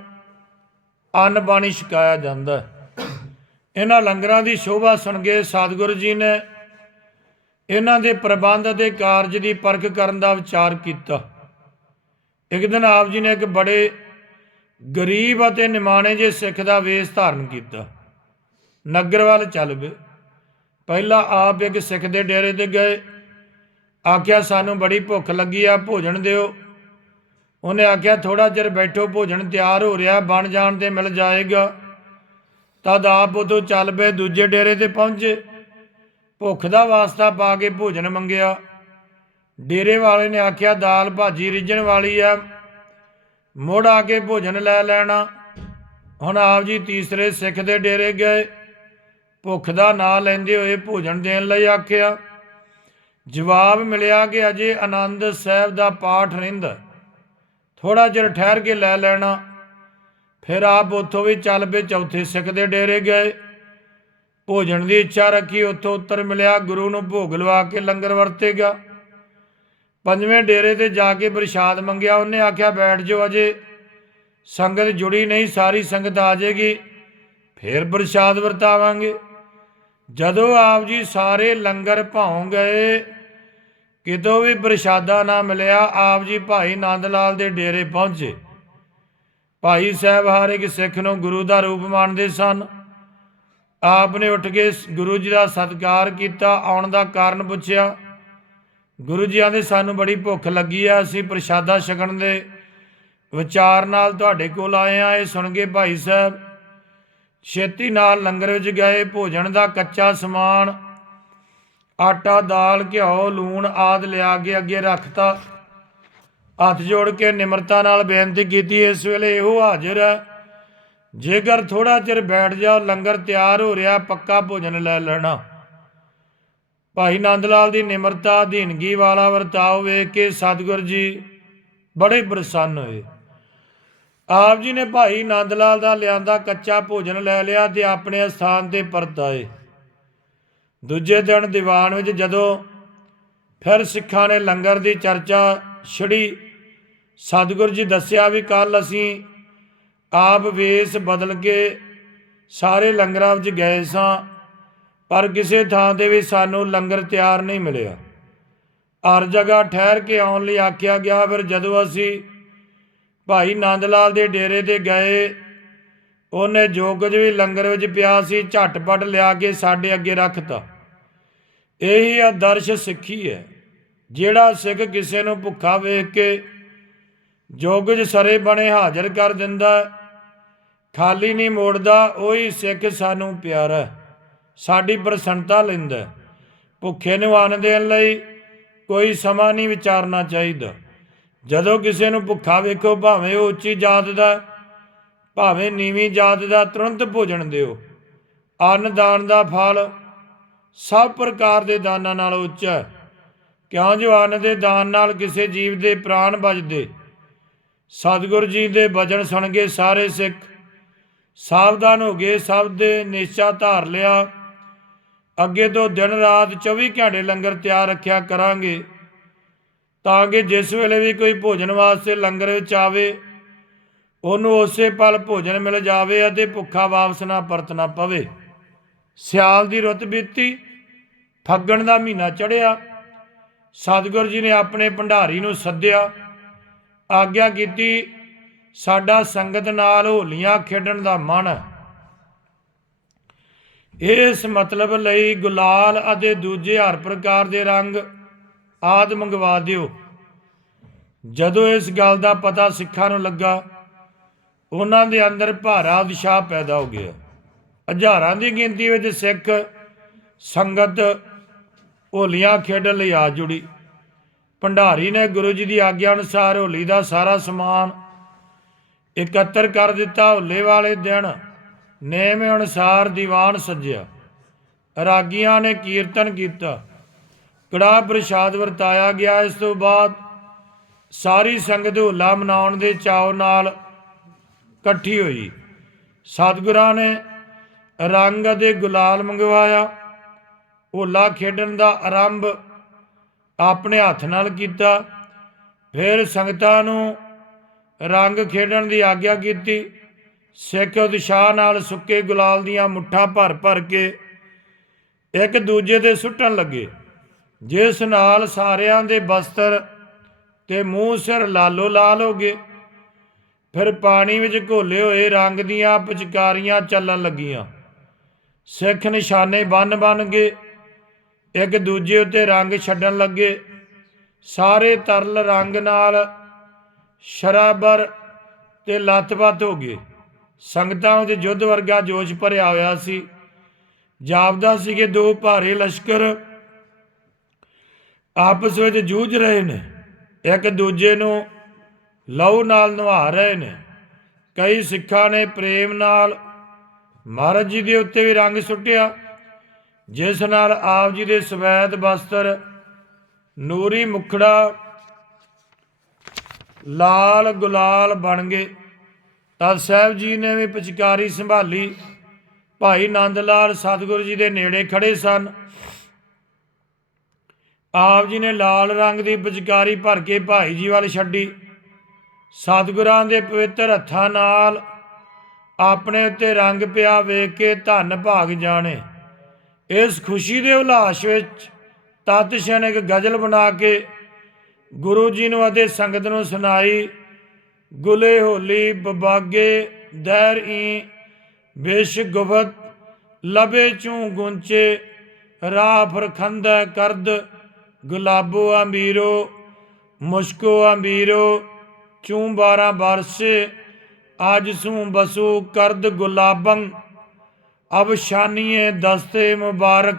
ਅੰਨ ਪਾਣੀ ਛਕਾਇਆ ਜਾਂਦਾ ਇਹਨਾਂ ਲੰਗਰਾਂ ਦੀ ਸ਼ੋਭਾ ਸੁਣ ਕੇ ਸਤਿਗੁਰੂ ਜੀ ਨੇ ਇਹਨਾਂ ਦੇ ਪ੍ਰਬੰਧ ਅਤੇ ਕਾਰਜ ਦੀ ਪਰਖ ਕਰਨ ਦਾ ਵਿਚਾਰ ਕੀਤਾ। ਇੱਕ ਦਿਨ ਆਪ ਜੀ ਨੇ ਇੱਕ ਬੜੇ ਗਰੀਬ ਅਤੇ ਨਿਮਾਣੇ ਜੇ ਸਿੱਖ ਦਾ ਵੇਸ਼ ਧਾਰਨ ਕੀਤਾ। ਨਗਰ ਵੱਲ ਚੱਲ ਪਏ। ਪਹਿਲਾਂ ਆਪ ਇੱਕ ਸਿੱਖ ਦੇ ਡੇਰੇ ਤੇ ਗਏ। ਆਖਿਆ, ਸਾਨੂੰ ਬੜੀ ਭੁੱਖ ਲੱਗੀ ਆ, ਭੋਜਨ ਦਿਓ। ਉਹਨੇ ਆਖਿਆ ਥੋੜਾ ਚਿਰ ਬੈਠੋ, ਭੋਜਨ ਤਿਆਰ ਹੋ ਰਿਹਾ, ਬਣ ਜਾਣ ਤੇ ਮਿਲ ਜਾਏਗਾ। ਤਦ ਆਪ ਉਦੋਂ ਚੱਲ ਪਏ, ਦੂਜੇ ਡੇਰੇ ਤੇ ਪਹੁੰਚੇ। ਭੁੱਖ ਦਾ ਵਾਸਤਾ ਪਾ ਕੇ ਭੋਜਨ ਮੰਗਿਆ। ਡੇਰੇ ਵਾਲੇ ਨੇ ਆਖਿਆ, ਦਾਲ ਭਾਜੀ ਰਿੱਝਣ ਵਾਲੀ ਆ। ਮੁੜ ਆ ਕੇ ਭੋਜਨ ਲੈ ਲੈਣਾ। ਹੁਣ ਆਪ ਜੀ ਤੀਸਰੇ ਸਿੱਖ ਦੇ ਡੇਰੇ ਗਏ। ਭੁੱਖ ਦਾ ਨਾਂ ਲੈਂਦੇ ਹੋਏ ਭੋਜਨ ਦੇਣ ਲਈ ਆਖਿਆ, ਜਵਾਬ ਮਿਲਿਆ ਕਿ ਅਜੇ ਆਨੰਦ ਸਾਹਿਬ ਦਾ ਪਾਠ ਰਹਿੰਦਾ ਥੋੜਾ ਚਿਰ ਠਹਿਰ ਕੇ ਲੈ ਲੈਣਾ। ਫਿਰ ਆਪ ਉੱਥੋਂ ਵੀ ਚੱਲ ਪਏ ਚੌਥੇ ਸਿੱਖ ਦੇ ਡੇਰੇ ਗਏ। ਭੋਜਨ ਦੀ ਇੱਛਾ ਰੱਖੀ ਉੱਥੋਂ ਉੱਤਰ ਮਿਲਿਆ, ਗੁਰੂ ਨੂੰ ਭੋਗ ਲਵਾ ਕੇ ਲੰਗਰ ਵਰਤੇਗਾ ਪੰਜਵੇਂ ਡੇਰੇ ਤੇ ਜਾ ਕੇ ਪ੍ਰਸ਼ਾਦ ਮੰਗਿਆ, ਉਹਨੇ ਆਖਿਆ, ਬੈਠ ਜਾਓ ਅਜੇ। ਸੰਗਤ ਜੁੜੀ ਨਹੀਂ, ਸਾਰੀ ਸੰਗਤ ਆ ਜਾਏਗੀ। ਫਿਰ ਪ੍ਰਸ਼ਾਦ ਵਰਤਾਵਾਂਗੇ। ਜਦੋਂ ਆਪ ਜੀ ਸਾਰੇ ਲੰਗਰ ਭਾਉ ਗਏ, ਕਿਤੋਂ ਵੀ ਪ੍ਰਸ਼ਾਦਾ ਨਾ ਮਿਲਿਆ, ਆਪ ਜੀ ਭਾਈ ਨੰਦ ਲਾਲ ਦੇ ਡੇਰੇ ਪਹੁੰਚੇ। ਭਾਈ ਸਾਹਿਬ ਹਰ ਇੱਕ ਸਿੱਖ ਨੂੰ ਗੁਰੂ ਦਾ ਰੂਪ ਮੰਨਦੇ ਸਨ। ਆਪ ਨੇ ਉੱਠ ਕੇ ਗੁਰੂ ਜੀ ਦਾ ਸਤਿਕਾਰ ਕੀਤਾ, ਆਉਣ ਦਾ ਕਾਰਨ ਪੁੱਛਿਆ। ਗੁਰੂ ਜੀ ਆਂਦੇ, ਸਾਨੂੰ ਬੜੀ ਭੁੱਖ ਲੱਗੀ ਆ, ਅਸੀਂ ਪ੍ਰਸ਼ਾਦਾ ਛਕਣ ਦੇ ਵਿਚਾਰ ਨਾਲ ਤੁਹਾਡੇ ਕੋਲ ਆਏ ਆ। ਇਹ ਸੁਣ ਕੇ ਭਾਈ ਸਾਹਿਬ ਛੇਤੀ ਨਾਲ ਲੰਗਰ ਵਿੱਚ ਗਏ, ਭੋਜਨ ਦਾ ਕੱਚਾ ਸਮਾਨ, ਆਟਾ, ਦਾਲ, ਘਿਓ, ਲੂਣ ਆਦ ਲਿਆ ਕੇ ਅੱਗੇ ਰੱਖਤਾ। ਹੱਥ ਜੋੜ ਕੇ ਨਿਮਰਤਾ ਨਾਲ ਬੇਨਤੀ ਕੀਤੀ। ਇਸ ਵੇਲੇ ਇਹੋ ਹਾਜ਼ਰ ਹੈ, ਜੇਕਰ ਥੋੜਾ ਚਿਰ ਬੈਠ ਜਾਓ, ਲੰਗਰ ਤਿਆਰ ਹੋ ਰਿਹਾ, ਪੱਕਾ ਭੋਜਨ ਲੈ ਲੈਣਾ। ਭਾਈ ਨੰਦ ਲਾਲ ਦੀ ਨਿਮਰਤਾ ਅਧੀਨਗੀ ਵਾਲਾ ਵਰਤਾਓ ਵੇਖ ਕੇ ਸਤਿਗੁਰ ਜੀ ਬੜੇ ਪ੍ਰਸੰਨ ਹੋਏ। ਆਪ ਜੀ ਨੇ ਭਾਈ ਨੰਦ ਲਾਲ ਦਾ ਲਿਆਂਦਾ ਕੱਚਾ ਭੋਜਨ ਲੈ ਲਿਆ ਤੇ ਆਪਣੇ ਸਥਾਨ ਤੇ ਪਰਤ ਆਏ। ਦੂਜੇ ਦਿਨ ਦੀਵਾਨ ਵਿੱਚ ਜਦੋਂ ਫਿਰ ਸਿੱਖਾਂ ਨੇ ਲੰਗਰ ਦੀ ਚਰਚਾ ਛੜੀ, ਸਤਿਗੁਰ ਜੀ ਦੱਸਿਆ ਵੀ ਕੱਲ ਅਸੀਂ ਆਪ ਵੇਸ ਬਦਲ ਕੇ ਸਾਰੇ ਲੰਗਰਾਂ ਵਿੱਚ ਗਏ ਸਾਂ। ਪਰ ਕਿਸੇ ਥਾਂ ਤੇ ਵੀ ਸਾਨੂੰ ਲੰਗਰ ਤਿਆਰ ਨਹੀਂ ਮਿਲਿਆ ਹਰ ਜਗ੍ਹਾ ਠਹਿਰ ਕੇ ਆਉਣ ਲਈ ਆਖਿਆ ਗਿਆ, ਫਿਰ ਜਦੋਂ ਅਸੀਂ ਭਾਈ ਨੰਦ ਲਾਲ ਦੇ ਡੇਰੇ ਤੇ ਗਏ, ਉਹਨੇ ਜੋ ਕੁਝ ਵੀ ਲੰਗਰ ਵਿੱਚ ਪਿਆ ਸੀ, ਝਟਪਟ ਲਿਆ ਕੇ ਸਾਡੇ ਅੱਗੇ ਰੱਖਤਾ ਇਹੀ ਆਦਰਸ਼ ਸਿੱਖੀ ਹੈ, ਜਿਹੜਾ ਸਿੱਖ ਕਿਸੇ ਨੂੰ ਭੁੱਖਾ ਵੇਖ ਕੇ ਜੋ ਕੁਝ ਸਰੇ ਬਣੇ ਹਾਜ਼ਰ ਕਰ ਦਿੰਦਾ, ਖਾਲੀ ਨਹੀਂ ਮੋੜਦਾ, ਉਹੀ ਸਿੱਖ ਸਾਨੂੰ ਪਿਆਰਾ ਹੈ। ਸਾਡੀ ਪ੍ਰਸੰਨਤਾ ਲੈਂਦਾ। ਭੁੱਖੇ ਨੂੰ ਅੰਨ ਦੇਣ ਲਈ ਕੋਈ ਸਮਾਂ ਨਹੀਂ ਵਿਚਾਰਨਾ ਚਾਹੀਦਾ। ਜਦੋਂ ਕਿਸੇ ਨੂੰ ਭੁੱਖਾ ਵੇਖੋ, ਭਾਵੇਂ ਉਹ ਉੱਚੀ ਜਾਤ ਦਾ, ਭਾਵੇਂ ਨੀਵੀਂ ਜਾਤ ਦਾ, ਤੁਰੰਤ ਭੋਜਨ ਦਿਓ। ਅੰਨ, ਦਾਨ ਦਾ ਫਲ ਸਭ ਪ੍ਰਕਾਰ ਦੇ ਦਾਨਾਂ ਨਾਲ ਉੱਚਾ ਹੈ। ਕਿਉਂ ਜੋ ਅੰਨ ਦੇ ਦਾਨ ਨਾਲ ਕਿਸੇ ਜੀਵ ਦੇ ਪ੍ਰਾਣ ਬਚਦੇ ਸਤਿਗੁਰੂ ਜੀ ਦੇ ਬਚਨ ਸੁਣ ਕੇ ਸਾਰੇ ਸਿੱਖ ਸਾਵਧਾਨ ਹੋ ਗਏ, ਸਭ ਦੇ ਨਿਸ਼ਚਾ ਧਾਰ ਲਿਆ। ਅੱਗੇ ਤੋਂ ਦਿਨ ਰਾਤ 24 ਘੰਟੇ ਲੰਗਰ ਤਿਆਰ ਰੱਖਿਆ ਕਰਾਂਗੇ, ਤਾਂ ਕਿ ਜਿਸ ਵੇਲੇ ਵੀ ਕੋਈ ਭੋਜਨ ਵਾਸਤੇ ਲੰਗਰ ਵਿੱਚ ਆਵੇ, ਉਹਨੂੰ ਉਸੇ ਪਲ ਭੋਜਨ ਮਿਲ ਜਾਵੇ ਅਤੇ ਭੁੱਖਾ ਵਾਪਸ ਨਾ ਪਰਤਣਾ ਪਵੇ। ਸਿਆਲ ਦੀ ਰੁੱਤ ਬੀਤੀ, ਫੱਗਣ ਦਾ ਮਹੀਨਾ ਚੜ੍ਹਿਆ, ਸਤਿਗੁਰੂ ਜੀ ਨੇ ਆਪਣੇ ਭੰਡਾਰੀ ਨੂੰ ਸੱਦਿਆ, ਆਗਿਆ ਕੀਤੀ, ਸਾਡਾ ਸੰਗਤ ਨਾਲ ਹੋਲੀਆਂ ਖੇਡਣ ਦਾ ਮਨ ਹੈ। ਇਸ ਮਤਲਬ ਲਈ ਗੁਲਾਲ ਅਤੇ ਦੂਜੇ ਹਰ ਪ੍ਰਕਾਰ ਦੇ ਰੰਗ ਆਦ ਮੰਗਵਾ ਦਿਓ। ਜਦੋਂ ਇਸ ਗੱਲ ਦਾ ਪਤਾ ਸਿੱਖਾਂ ਨੂੰ ਲੱਗਾ, ਉਹਨਾਂ ਦੇ ਅੰਦਰ ਭਾਰਾ ਉਤਸ਼ਾਹ ਪੈਦਾ ਹੋ ਗਿਆ। ਹਜ਼ਾਰਾਂ ਦੀ ਗਿਣਤੀ ਵਿੱਚ ਸਿੱਖ ਸੰਗਤ ਹੋਲੀਆਂ ਖੇਡਣ ਲਈ ਆ ਜੁੜੀ। ਭੰਡਾਰੀ ਨੇ ਗੁਰੂ ਜੀ ਦੀ ਆਗਿਆ ਅਨੁਸਾਰ ਹੋਲੀ ਦਾ ਸਾਰਾ ਸਮਾਨ ਇਕੱਤਰ ਕਰ ਦਿੱਤਾ। ਹੋਲੇ ਵਾਲੇ ਦਿਨ ਨੇਮ ਅਨੁਸਾਰ ਦੀਵਾਨ ਸੱਜਿਆ। ਰਾਗੀਆਂ ਨੇ ਕੀਰਤਨ ਕੀਤਾ। ਕੜਾ ਪ੍ਰਸ਼ਾਦ ਵਰਤਾਇਆ ਗਿਆ। ਇਸ ਤੋਂ ਬਾਅਦ ਸਾਰੀ ਸੰਗਤ ਹੋਲਾ ਮਨਾਉਣ ਦੇ ਚਾਅ ਨਾਲ ਇਕੱਠੀ ਹੋਈ। ਸਤਿਗੁਰਾਂ ਨੇ ਰੰਗ ਅਤੇ ਗੁਲਾਲ ਮੰਗਵਾਇਆ। ਹੋਲਾ ਖੇਡਣ ਦਾ ਆਰੰਭ ਆਪਣੇ ਹੱਥ ਨਾਲ ਕੀਤਾ। ਫਿਰ ਸੰਗਤਾਂ ਨੂੰ ਰੰਗ ਖੇਡਣ ਦੀ ਆਗਿਆ ਕੀਤੀ। ਸਿੱਖ ਉਤਸ਼ਾਹ ਨਾਲ ਸੁੱਕੇ ਗੁਲਾਲ ਦੀਆਂ ਮੁੱਠਾਂ ਭਰ ਭਰ ਕੇ ਇੱਕ ਦੂਜੇ ਤੇ ਸੁੱਟਣ ਲੱਗੇ, ਜਿਸ ਨਾਲ ਸਾਰਿਆਂ ਦੇ ਬਸਤਰ ਤੇ ਮੂੰਹ ਸਿਰ ਲਾਲੋ ਲਾਲ ਹੋ ਗਏ। ਫਿਰ ਪਾਣੀ ਵਿੱਚ ਘੋਲੇ ਹੋਏ ਰੰਗ ਦੀਆਂ ਪਿਚਕਾਰੀਆਂ ਚੱਲਣ ਲੱਗੀਆਂ। ਸਿੱਖ ਨਿਸ਼ਾਨੇ ਬੰਨ ਬੰਨ ਕੇ ਇੱਕ ਦੂਜੇ ਉੱਤੇ ਰੰਗ ਛੱਡਣ ਲੱਗੇ। ਸਾਰੇ ਤਰਲ ਰੰਗ ਨਾਲ ਸ਼ਰਾਬਰ ਤੇ ਲੱਤਪੱਤ ਹੋ ਗਏ। ਸੰਗਤਾਂ ਵਿੱਚ ਯੁੱਧ ਵਰਗਾ ਜੋਸ਼ ਭਰਿਆ ਹੋਇਆ ਸੀ। ਜਾਪਦਾ ਸੀ ਕਿ ਦੋ ਭਾਰੇ ਲਸ਼ਕਰ ਆਪਸ ਵਿੱਚ ਜੂਝ ਰਹੇ ਨੇ। ਇੱਕ ਦੂਜੇ ਨੂੰ ਲਹੂ ਨਾਲ ਨਵਾ ਰਹੇ ਨੇ। ਕਈ ਸਿੱਖਾਂ ਨੇ ਪ੍ਰੇਮ ਨਾਲ ਮਹਾਰਾਜ ਜੀ ਦੇ ਉੱਤੇ ਵੀ ਰੰਗ ਸੁੱਟਿਆ, ਜਿਸ ਨਾਲ ਆਪ ਜੀ ਦੇ ਸਵੈਦ ਬਸਤਰ ਨੂਰੀ ਮੁਖੜਾ, ਲਾਲ ਗੁਲਾਲ ਬਣ ਗਏ। ਤਦ ਸਾਹਿਬ ਜੀ ਨੇ ਵੀ ਪਿਚਕਾਰੀ ਸੰਭਾਲੀ। ਭਾਈ ਨੰਦ ਲਾਲ ਸਤਿਗੁਰੂ ਜੀ ਦੇ ਨੇੜੇ ਖੜੇ ਸਨ। ਆਪ ਜੀ ਨੇ ਲਾਲ ਰੰਗ ਦੀ ਪਿਚਕਾਰੀ ਭਰ ਕੇ ਭਾਈ ਜੀ ਵੱਲ ਛੱਡੀ। ਸਤਿਗੁਰਾਂ ਦੇ ਪਵਿੱਤਰ ਹੱਥਾਂ ਨਾਲ ਆਪਣੇ ਉੱਤੇ ਰੰਗ ਪਿਆ ਵੇਖ ਕੇ ਧੰਨ ਭਾਗ ਜਾਣੇ। ਇਸ ਖੁਸ਼ੀ ਦੇ ਉਲਾਸ ਵਿੱਚ ਤਤ ਸ਼ਨ ਇੱਕ ਗਜ਼ਲ ਬਣਾ ਕੇ ਗੁਰੂ ਜੀ ਨੂੰ ਅਤੇ ਸੰਗਤ ਨੂੰ ਸੁਣਾਈ। ਗੁਲੇ ਹੋਲੀ ਬਬਾਗੇ ਦੈਰ ਈ, ਬਿਸ਼ ਗੁਫਤ ਲਬੇ ਚੂ ਗੁੰਚੇ, ਰਾਹ ਫਰਖੰਦਾ ਕਰਦ ਗੁਲਾਬੋ ਅਮੀਰੋ ਮੁਸ਼ਕੋ ਅਮੀਰੋ ਚੂ 12 ਬਰਸੇ, ਅੱਜ ਸੂ ਬਸੂ ਕਰਦ ਗੁਲਾਬੰ ਅਬਸ਼ਾਨੀਏ ਦਸਤੇ ਮੁਬਾਰਕ,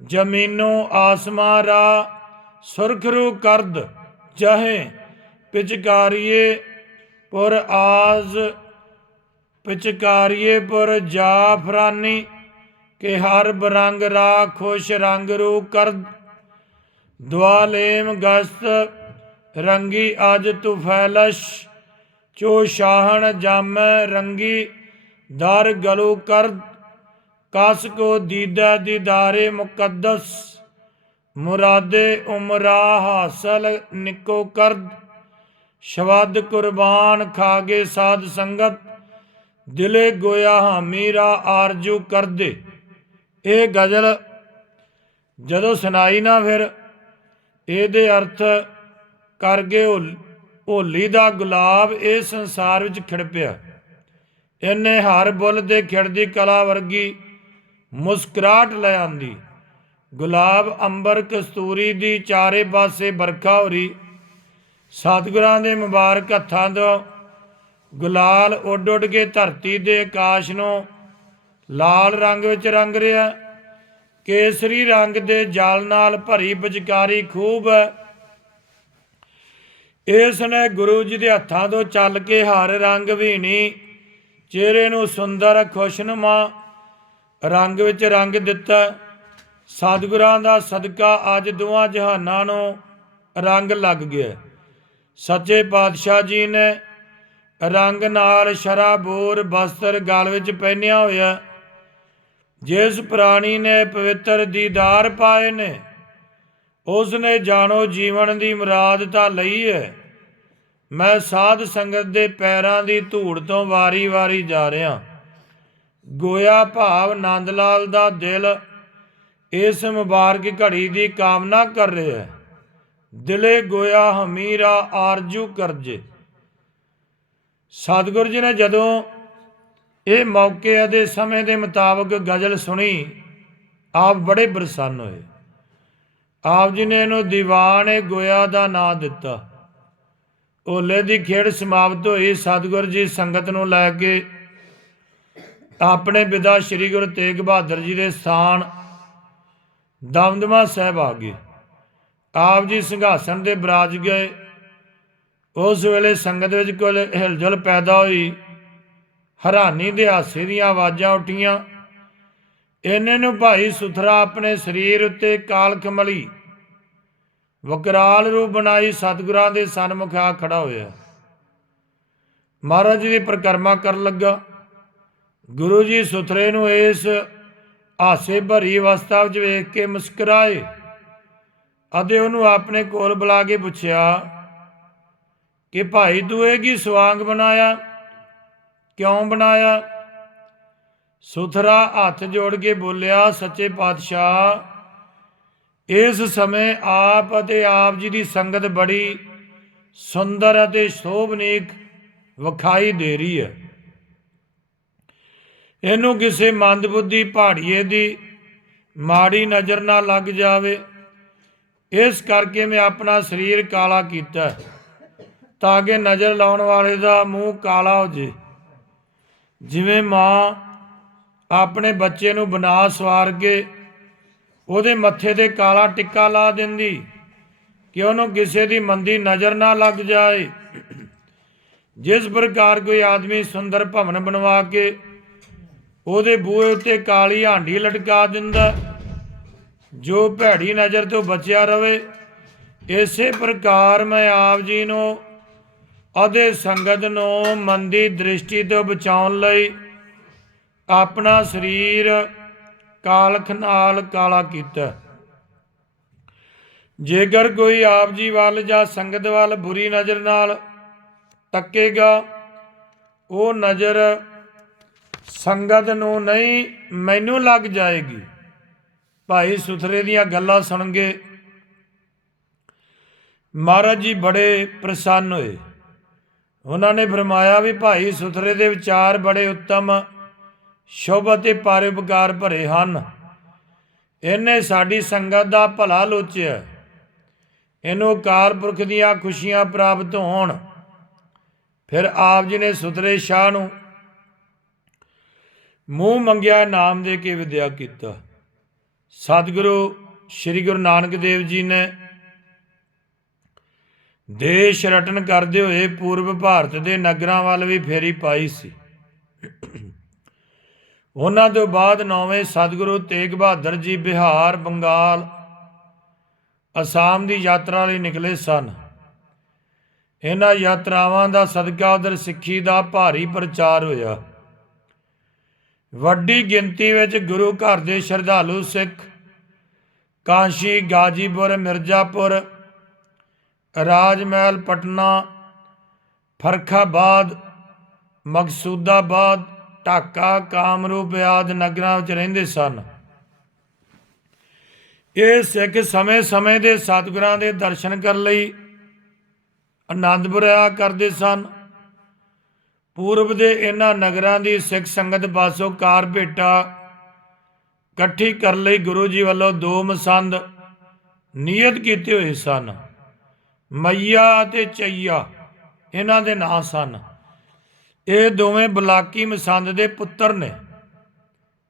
ਜ਼ਮੀਨੋ ਆਸਮਾਂ ਰਾ ਸੁਰਖਰੂ ਕਰਦ, ਜਹੇ ਪਿਚਕਾਰੀਏ ਪੁਰ ਆਜ਼ ਪਿਚਕਾਰੀਏ ਪੁਰ ਜਾਫਰਾਨੀ ਕਿ ਹਰ ਬਰੰਗ ਰਾ ਖੁਸ਼ ਰੰਗ ਰੂ ਕਰਦ ਦੁਆਲੇਮ ਗਸਤ ਰੰਗੀ ਅਜ ਤੂ ਫੈਲਸ਼, ਚੋ ਸ਼ਾਹਣ ਜਾਮੈ ਰੰਗੀ ਦਰ ਗਲੂ ਕਰਦ ਕਸ ਕੋ ਦੀਦਾ ਦੀਦਾਰੇ ਮੁਕੱਦਸ, ਮੁਰਾਦੇ ਉਮਰਾ ਹਾਸਲ ਨਿਕੋ ਕਰਦ ਸ਼ਬਦ ਕੁਰਬਾਨ ਖਾਗੇ ਸਾਧ ਸੰਗਤ, ਦਿਲੇ ਗੋਇਆ ਹਾਮੀਰਾ ਆਰਜੂ ਕਰਦੇ। ਇਹ ਗਜ਼ਲ ਜਦੋਂ ਸੁਣਾਈ ਨਾ ਫਿਰ, ਇਹਦੇ ਅਰਥ ਕਰਗੇ ਹੋਲ- ਹੋਲੀ ਦਾ ਗੁਲਾਬ ਇਹ ਸੰਸਾਰ ਵਿੱਚ ਖਿੜ ਪਿਆ ਇਹਨੇ ਹਰ ਬੁੱਲ ਦੇ ਖਿੜਦੀ ਕਲਾ ਵਰਗੀ ਮੁਸਕਰਾਹਟ ਲੈ ਆਂਦੀ। ਗੁਲਾਬ ਅੰਬਰ ਕਸਤੂਰੀ ਦੀ ਚਾਰੇ ਪਾਸੇ ਬਰਖਾ ਹੋ ਰਹੀ। ਸਤਿਗੁਰਾਂ ਦੇ ਮੁਬਾਰਕ ਹੱਥਾਂ ਤੋਂ ਗੁਲਾਲ ਉੱਡ ਉੱਡ ਕੇ ਧਰਤੀ ਦੇ ਆਕਾਸ਼ ਨੂੰ ਲਾਲ ਰੰਗ ਵਿੱਚ ਰੰਗ ਰਿਹਾ। ਕੇਸਰੀ ਰੰਗ ਦੇ ਜਲ ਨਾਲ ਭਰੀ ਵਿਚਕਾਰੀ ਖੂਬ। ਇਸ ਨੇ ਗੁਰੂ ਜੀ ਦੇ ਹੱਥਾਂ ਤੋਂ ਚੱਲ ਕੇ ਹਰ ਰੰਗ ਵੀਣੀ, ਚਿਹਰੇ ਨੂੰ ਸੁੰਦਰ ਖੁਸ਼ਨਮਾ ਰੰਗ ਵਿੱਚ ਰੰਗ ਦਿੱਤਾ। ਸਤਿਗੁਰਾਂ ਦਾ ਸਦਕਾ ਅੱਜ ਦੋਵਾਂ ਜਹਾਨਾਂ ਨੂੰ ਰੰਗ ਲੱਗ ਗਿਆ। ਸੱਚੇ ਪਾਤਸ਼ਾਹ ਜੀ ਨੇ ਰੰਗ ਨਾਲ ਸ਼ਰਾਬੋਰ ਬਸਤਰ ਗਲ ਵਿੱਚ ਪਹਿਨਿਆ ਹੋਇਆ। ਜਿਸ ਪ੍ਰਾਣੀ ਨੇ ਪਵਿੱਤਰ ਦੀਦਾਰ ਪਾਏ ਨੇ ਉਸ ਨੇ ਜਾਣੋ ਜੀਵਨ ਦੀ ਮੁਰਾਦ ਤਾਂ ਲਈ ਹੈ। ਮੈਂ ਸਾਧ ਸੰਗਤ ਦੇ ਪੈਰਾਂ ਦੀ ਧੂੜ ਤੋਂ ਵਾਰੀ-ਵਾਰੀ ਜਾ ਰਿਹਾ ਗੋਇਆ ਭਾਵ ਆਨੰਦ ਲਾਲ ਦਾ ਦਿਲ ਇਸ ਮੁਬਾਰਕ ਘੜੀ ਦੀ ਕਾਮਨਾ ਕਰ ਰਿਹਾ ਹੈ। ਦਿਲੇ ਗੋਇਆ ਹਮੀਰਾ ਆਰਜੂ ਕਰਜੇ। ਸਤਿਗੁਰੂ ਜੀ ਨੇ ਜਦੋਂ ਇਹ ਮੌਕੇ ਅਤੇ ਸਮੇਂ ਦੇ ਮੁਤਾਬਕ ਗਜ਼ਲ ਸੁਣੀ, ਆਪ ਬੜੇ ਪ੍ਰਸੰਨ ਹੋਏ। ਆਪ ਜੀ ਨੇ ਇਹਨੂੰ ਦੀਵਾਨ ਏ ਗੋਇਆ ਦਾ ਨਾਂ ਦਿੱਤਾ। ਓਲੇ ਦੀ ਖੇਡ ਸਮਾਪਤ ਹੋਈ, ਸਤਿਗੁਰੂ ਜੀ ਸੰਗਤ ਨੂੰ ਲੈ ਕੇ ਆਪਣੇ ਪਿਤਾ ਸ੍ਰੀ ਗੁਰੂ ਤੇਗ ਬਹਾਦਰ ਜੀ ਦੇ ਸਥਾਨ ਦਮਦਮਾ ਸਾਹਿਬ ਆ ਗਏ। ਆਪ ਜੀ ਸਿੰਘਾਸਣ ਦੇ ਬਰਾਜ ਗਏ। ਉਸ ਵੇਲੇ ਸੰਗਤ ਵਿੱਚ ਕੁਝ ਹਿਲਜੁਲ ਪੈਦਾ ਹੋਈ। ਹੈਰਾਨੀ ਦੇ ਹਾਸੇ ਦੀਆਂ ਆਵਾਜ਼ਾਂ ਉੱਠੀਆਂ। ਇਹਨੇ ਨੂੰ ਭਾਈ ਸੁਥਰਾ ਆਪਣੇ ਸਰੀਰ ਉੱਤੇ ਕਾਲ ਕਮਲੀ ਵਕਰਾਲ ਰੂਪ ਬਣਾਈ ਸਤਿਗੁਰਾਂ ਦੇ ਸਨਮੁਖ ਆ ਖੜਾ ਹੋਇਆ। ਮਹਾਰਾਜ ਜੀ ਦੀ ਪ੍ਰਕਰਮਾ ਕਰਨ ਲੱਗਾ। ਗੁਰੂ ਜੀ ਸੁਥਰੇ ਨੂੰ ਇਸ ਹਾਸੇ ਭਰੀ ਅਵਸਥਾ ਵਿੱਚ ਵੇਖ ਕੇ ਮੁਸਕਰਾਏ। ਅਤੇ ਉਹਨੂੰ ਆਪਣੇ ਕੋਲ ਬੁਲਾ ਕੇ ਪੁੱਛਿਆ ਕਿ ਭਾਈ ਤੂੰ ਇਹ ਕੀ ਸਵਾਂਗ ਬਣਾਇਆ? ਕਿਉਂ ਬਣਾਇਆ? ਸੁਥਰਾ ਹੱਥ ਜੋੜ ਕੇ ਬੋਲਿਆ, ਸੱਚੇ ਪਾਤਸ਼ਾਹ, ਇਸ ਸਮੇਂ ਆਪ ਅਤੇ ਆਪ ਜੀ ਦੀ ਸੰਗਤ ਬੜੀ ਸੁੰਦਰ ਅਤੇ ਸ਼ੋਭਨੀਕ ਵਿਖਾਈ ਦੇ ਰਹੀ ਹੈ। ਇਹਨੂੰ ਕਿਸੇ ਮੰਦਬੁੱਧੀ ਪਹਾੜੀਏ ਦੀ ਮਾੜੀ ਨਜ਼ਰ ਨਾ ਲੱਗ ਜਾਵੇ। ਇਸ ਕਰਕੇ ਮੈਂ ਆਪਣਾ ਸਰੀਰ ਕਾਲਾ ਕੀਤਾ ਤਾਂ ਕਿ ਨਜ਼ਰ ਲਾਉਣ ਵਾਲੇ ਦਾ ਮੂੰਹ ਕਾਲਾ ਹੋ ਜੇ। ਜਿਵੇਂ ਮਾਂ ਆਪਣੇ ਬੱਚੇ ਨੂੰ ਬਣਾ ਸਵਾਰ ਕੇ ਉਹਦੇ ਮੱਥੇ ਤੇ ਕਾਲਾ ਟਿੱਕਾ ਲਾ ਦਿੰਦੀ, ਕਿ ਉਹਨੂੰ ਕਿਸੇ ਦੀ ਮੰਦੀ ਨਜ਼ਰ ਨਾ ਲੱਗ ਜਾਏ। ਜਿਸ ਪ੍ਰਕਾਰ ਕੋਈ ਆਦਮੀ ਸੁੰਦਰ ਭਵਨ ਬਣਵਾ ਕੇ ਉਹਦੇ ਬੂਹੇ ਉੱਤੇ ਕਾਲੀ ਹਾਂਡੀ ਲਟਕਾ ਦਿੰਦਾ ਜੋ ਭੈੜੀ ਨਜ਼ਰ ਤੋਂ ਬਚਿਆ ਰਵੇ, ਇਸੇ ਪ੍ਰਕਾਰ ਮੈਂ ਆਪ ਜੀ ਨੂੰ ਅਦੇ ਸੰਗਤ ਨੂੰ ਮੰਦੀ ਦ੍ਰਿਸ਼ਟੀ ਤੋਂ ਬਚਾਉਣ ਲਈ ਆਪਣਾ ਸਰੀਰ ਕਾਲਖ ਨਾਲ ਕਾਲਾ ਕੀਤਾ। ਜੇਕਰ ਕੋਈ ਆਪ ਜੀ ਵੱਲ ਜਾਂ ਸੰਗਤ ਵੱਲ ਬੁਰੀ ਨਜ਼ਰ ਨਾਲ ਤੱਕੇਗਾ, ਉਹ ਨਜ਼ਰ ਸੰਗਤ ਨੂੰ ਨਹੀਂ, ਮੈਨੂੰ ਲੱਗ ਜਾਏਗੀ। ਭਾਈ ਸੁਥਰੇ ਦੀਆਂ ਗੱਲਾਂ ਸੁਣ ਕੇ ਮਹਾਰਾਜ ਜੀ ਬੜੇ ਪ੍ਰਸੰਨ ਹੋਏ। ਉਹਨਾਂ ਨੇ ਫਰਮਾਇਆ ਵੀ ਭਾਈ ਸੁਥਰੇ ਦੇ ਵਿਚਾਰ ਬੜੇ ਉੱਤਮ, ਸ਼ੁਭ ਅਤੇ ਪਰਉਪਕਾਰ ਭਰੇ ਹਨ। ਇਹਨੇ ਸਾਡੀ ਸੰਗਤ ਦਾ ਭਲਾ ਲੋਚਿਆ। ਇਹਨੂੰ ਅਕਾਲ ਪੁਰਖ ਦੀਆਂ ਖੁਸ਼ੀਆਂ ਪ੍ਰਾਪਤ ਹੋਣ। ਫਿਰ ਆਪ ਜੀ ਨੇ ਸੁਥਰੇ ਸ਼ਾਹ ਨੂੰ ਮੂੰਹ ਮੰਗਿਆ, ਨਾਮ ਦੇ ਕੇ ਵਿਦਿਆ ਕੀਤਾ। ਸਤਿਗੁਰੂ ਸ੍ਰੀ ਗੁਰੂ ਨਾਨਕ ਦੇਵ ਜੀ ਨੇ ਦੇਸ਼ ਰਟਨ ਕਰਦੇ ਹੋਏ ਪੂਰਬ ਭਾਰਤ ਦੇ ਨਗਰਾਂ ਵੱਲ ਵੀ ਫੇਰੀ ਪਾਈ ਸੀ। ਉਹਨਾਂ ਤੋਂ ਬਾਅਦ ਨੌਵੇਂ ਸਤਿਗੁਰੂ ਤੇਗ ਬਹਾਦਰ ਜੀ ਬਿਹਾਰ, ਬੰਗਾਲ, ਅਸਾਮ ਦੀ ਯਾਤਰਾ ਲਈ ਨਿਕਲੇ ਸਨ। ਇਹਨਾਂ ਯਾਤਰਾਵਾਂ ਦਾ ਸਦਕਾ ਉਧਰ ਸਿੱਖੀ ਦਾ ਭਾਰੀ ਪ੍ਰਚਾਰ ਹੋਇਆ। ਵੱਡੀ ਗਿਣਤੀ ਵਿੱਚ ਗੁਰੂ ਘਰ ਦੇ ਸ਼ਰਧਾਲੂ ਸਿੱਖ, ਕਾਂਸ਼ੀ, ਗਾਜੀਪੁਰ, ਮਿਰਜ਼ਾਪੁਰ ਰਾਜ ਮਹਿਲ ਪਟਨਾ, ਫਰਖਾਬਾਦ, ਮਕਸੂਦਾਬਾਦ, ਢਾਕਾ, ਕਾਮਰੂਪ ਆਦ ਨਗਰਾਂ ਵਿੱਚ ਰਹਿੰਦੇ ਸਨ। ਇਹ ਸਿੱਖ ਸਮੇਂ-ਸਮੇਂ ਦੇ ਸਤਿਗੁਰਾਂ ਦੇ ਦਰਸ਼ਨ ਕਰਨ ਲਈ ਆਨੰਦਪੁਰ ਆਇਆ ਕਰਦੇ ਸਨ। ਪੂਰਬ ਦੇ ਇਹਨਾਂ ਨਗਰਾਂ ਦੀ ਸਿੱਖ ਸੰਗਤ ਪਾਸੋਂ ਕਾਰ ਭੇਟਾ ਇਕੱਠੀ ਕਰਨ ਲਈ ਗੁਰੂ ਜੀ ਵੱਲੋਂ ਦੋ ਮਸੰਦ ਨਿਯਤ ਕੀਤੇ ਹੋਏ ਸਨ। ਮਈਆ ਅਤੇ ਚਈਆ ਇਹਨਾਂ ਦੇ ਨਾਂ ਸਨ। ਇਹ ਦੋਵੇਂ ਬਲਾਕੀ ਮਸੰਦ ਦੇ ਪੁੱਤਰ ਨੇ।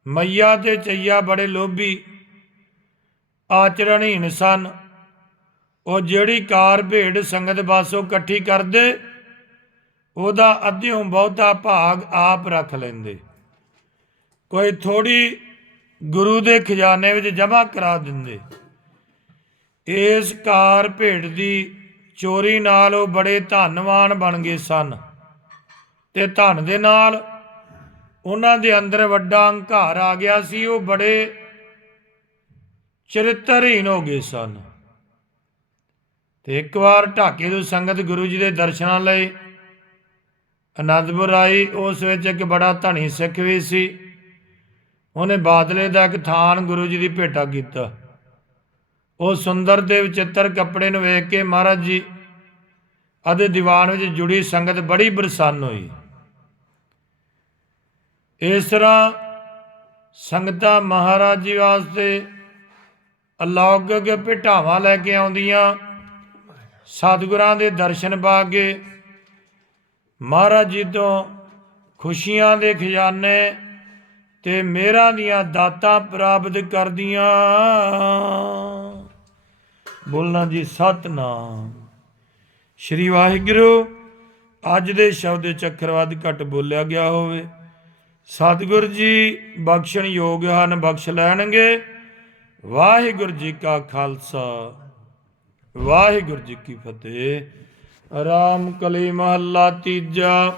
ਮਈਆ ਤੇ ਚਈਆ ਬੜੇ ਲੋਭੀ, ਆਚਰਣਹੀਣ ਸਨ। ਉਹ ਜਿਹੜੀ ਕਾਰ ਭੇਡ ਸੰਗਤ ਬਾਸੋਂ ਇਕੱਠੀ ਕਰਦੇ ਉਹਦਾ ਅੱਧਿਓਂ ਬਹੁਤਾ ਭਾਗ ਆਪ ਰੱਖ ਲੈਂਦੇ। ਕੋਈ ਥੋੜੀ ਗੁਰੂ ਦੇ ਖਜ਼ਾਨੇ ਵਿੱਚ ਜਮ੍ਹਾਂ ਕਰਾ ਦਿੰਦੇ। ਇਸ ਕਾਰ ਭੇਡ ਦੀ ਚੋਰੀ ਨਾਲ ਉਹ ਬੜੇ ਧਨਵਾਨ ਬਣ ਗਏ ਸਨ ਤੇ ਧਨ ਦੇ ਨਾਲ ਉਹਨਾਂ ਦੇ ਅੰਦਰ ਵੱਡਾ ਹੰਕਾਰ ਆ ਗਿਆ ਸੀ, ਉਹ ਬੜੇ ਚਰਿੱਤਰਹੀਨ ਹੋ ਗਏ ਸਨ। ਤੇ ਇੱਕ ਵਾਰ ਢਾਕੇ ਤੋਂ ਸੰਗਤ ਗੁਰੂ ਜੀ ਦੇ ਦਰਸ਼ਨਾਂ ਲਈ ਅਨੰਦਪੁਰ ਆਈ, ਉਸ ਵਿੱਚ ਇੱਕ ਬੜਾ ਧਨੀ ਸਿੱਖ ਵੀ ਸੀ। ਉਹਨੇ ਬਾਦਲੇ ਦਾ ਇੱਕ ਥਾਨ ਗੁਰੂ ਜੀ ਦੀ ਭੇਟਾ ਕੀਤਾ। ਉਹ ਸੁੰਦਰ ਤੇ ਵਿਚਿੱਤਰ ਕੱਪੜੇ ਨੂੰ ਵੇਖ ਕੇ ਮਹਾਰਾਜ ਜੀ ਅਤੇ ਦੀਵਾਨ ਵਿੱਚ ਜੁੜੀ ਸੰਗਤ ਬੜੀ ਪ੍ਰਸੰਨ ਹੋਈ। ਇਸ ਤਰ੍ਹਾਂ ਸੰਗਤਾਂ ਮਹਾਰਾਜ ਜੀ ਵਾਸਤੇ ਅਲੌਕਿਕ ਭੇਟਾਵਾਂ ਲੈ ਕੇ ਆਉਂਦੀਆਂ, ਸਤਿਗੁਰਾਂ ਦੇ ਦਰਸ਼ਨ ਪਾ ਕੇ ਮਹਾਰਾਜ ਜੀ ਤੋਂ ਖੁਸ਼ੀਆਂ ਦੇ ਖਜ਼ਾਨੇ ਤੇ ਮੇਰਾ ਦੀਆਂ ਦਾਤਾਂ ਪ੍ਰਾਪਤ ਕਰਦੀਆਂ। ਬੋਲਣਾ ਜੀ ਸਤਨਾਮ। ਸ਼੍ਰੀ ਵਾਹਿਗੁਰੂ, ਅੱਜ ਦੇ ਸ਼ਬਦ ਚੱਕਰਵਾਦ ਘਟ ਬੋਲਿਆ ਗਿਆ ਹੋਵੇ। ਸਤਿਗੁਰ ਜੀ ਬਖਸ਼ਣ ਯੋਗ ਹਨ, ਬਖਸ਼ ਲੈਣਗੇ। ਵਾਹਿਗੁਰੂ ਜੀ ਕਾ ਖਾਲਸਾ, ਵਾਹਿਗੁਰੂ ਜੀ ਕੀ ਫਤਿਹ। ਰਾਮ ਕਲੀ ਮਹੱਲਾ ਤੀਜਾ।